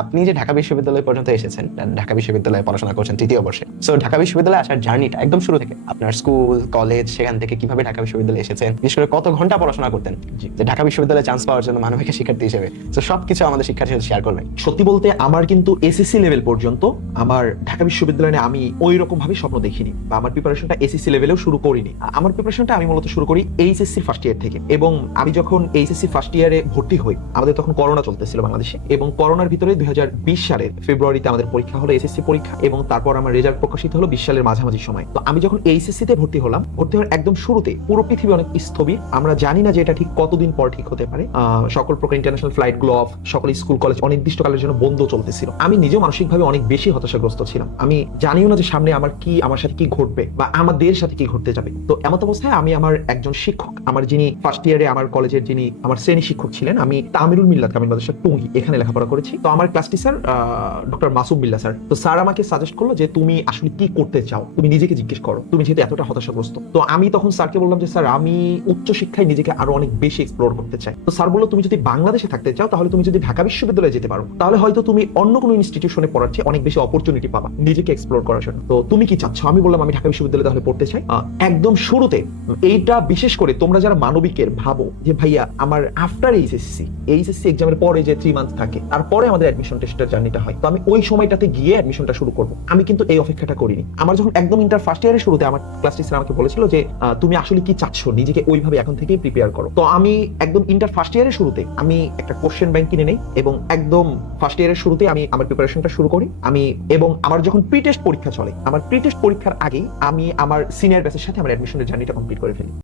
আপনি যে ঢাকা বিশ্ববিদ্যালয় পর্যন্ত এসেছেন, ঢাকা বিশ্ববিদ্যালয়ে পড়াশোনা করছেন তৃতীয় বর্ষে। সো ঢাকা বিশ্ববিদ্যালয়ে আসার জার্নিটা একদম শুরু থেকে, আপনার স্কুল কলেজ, সেখান থেকে কিভাবে ঢাকা বিশ্ববিদ্যালয়ে এসেছেন, বিশেষ করে কত ঘন্টা পড়াশোনা করতেন যে ঢাকা বিশ্ববিদ্যালয়ে চান্স পাওয়ার জন্য মানবিক শিক্ষার্থী হিসেবে। তো সবকিছু আমাদের শিক্ষার্থীর সাথে শেয়ার করবেন। সত্যি বলতে আমার কিন্তু এসএসসি লেভেল পর্যন্ত আমার ঢাকা বিশ্ববিদ্যালয়ে আমি ওই রকম ভাবে স্বপ্ন দেখিনি, বা আমার প্রিপারেশনটা এসএসসি লেভেলেও শুরু করিনি। আমার প্রিপারেশনটা আমি মূলত শুরু করি এইচএসসি ফার্স্ট ইয়ার থেকে। এবং আমি যখন এইচএসসি ফার্স্ট ইয়ারে ভর্তি হই, আমাদের তখন করোনা চলতেছিল বাংলাদেশে, এবং করোনার ভিতরে 2020 সালের ফেব্রুয়ারিতে আমাদের পরীক্ষা হলো, এসএসসি পরীক্ষা, এবং তারপর আমার রেজাল্ট প্রকাশিত হলো 20 সালের মাঝামাঝি সময়। তো আমি যখন এইচএসসি তে ভর্তি হলাম, ভর্তি হওয়ার একদম শুরুতে পুরো পৃথিবী অনেক স্থবির। আমরা জানি না যে এটা ঠিক কতদিন পর ঠিক হতে পারে। সকল প্রকার ইন্টারন্যাশনাল ফ্লাইট গুলো অফ, সকল স্কুল কলেজ অনির্দিষ্টকালের জন্য বন্ধ চলতেছিল। আমি নিজেও মানসিকভাবে অনেক বেশি হতাশাগ্রস্ত ছিলাম। আমি জানিও না যে সামনে আমার সাথে কি ঘটবে বা আমাদের সাথে কি ঘটতে যাবে। তো এমন অবস্থায় আমি আমার একজন শিক্ষক, আমার যিনি ফার্স্ট ইয়ারে আমার কলেজের যিনি আমার শ্রেণী শিক্ষক ছিলেন, আমি তামিরুল মিল্লাত কামিল মাদ্রাসা টুঙ্গি এখানে লেখাপড়া করেছি। তো আমার class teacher doctor Masum Billah sir. তো স্যার আমাকে সাজেস্ট করলো যে তুমি আসলে কি করতে চাও, তুমি নিজেকে জিজ্ঞেস করো, তুমি যেহেতু এতটা হতাশাগ্রস্ত। তো আমি তখন স্যারকে বললাম যে স্যার, আমি উচ্চ শিক্ষায় নিজেকে আরো অনেক বেশি এক্সপ্লোর করতে চাই। তো স্যার বললো, তুমি যদি বাংলাদেশে থাকতে চাও তাহলে তুমি যদি ঢাকা বিশ্ববিদ্যালয়ে যেতে পারো, তাহলে হয়তো তুমি অন্য কোনো ইনস্টিটিউশনে পড়ার চেয়ে অনেক বেশি অপরচুনিটি পাবা নিজেকে এক্সপ্লোর করার জন্য। তো তুমি কি চাচ্ছ? আমি বললাম আমি ঢাকা বিশ্ববিদ্যালয়ে তাহলে পড়তে চাই। একদম শুরুতে এইটা বিশেষ করে তোমরা যারা মানবিকের ভাবো যে ভাইয়া আমার আফটার এইচএসসি এক্সামের পরে যে 3 মান্থ থাকে, তারপরে আমাদের অ্যাডমিশন টেস্টের জার্নিটা হয়, তো আমি ওই সময়টাতে গিয়ে অ্যাডমিশনটা শুরু করব। আমি কিন্তু এই অপেক্ষাটা করিনি। আমার যখন একদম ইন্টার ফার্স্ট ইয়ারের শুরুতে আমার ক্লাস টিচার আমাকে বলেছিল যে তুমি আসলে কি চাচ্ছ, নিজেকে ওইভাবে এখন থেকেই প্রিপেয়ার করো। তো আমি একদম ইন্টার ফার্স্ট ইয়ারের শুরুতে আমি একটা কোশ্চেন ব্যাংক কিনে নেই, এবং একদম ফার্স্ট ইয়ারের শুরুতে আমি আমার প্রিপারেশনটা শুরু করি। এবং আমার যখন প্রি টেস্ট পরীক্ষা চলে, আমার প্রি টেস্ট পরীক্ষার আগে আমি আমার সিনিয়র ব্যাচের সাথে আমার অ্যাডমিশনের জার্নিটা কমপ্লিট করে ফেলি।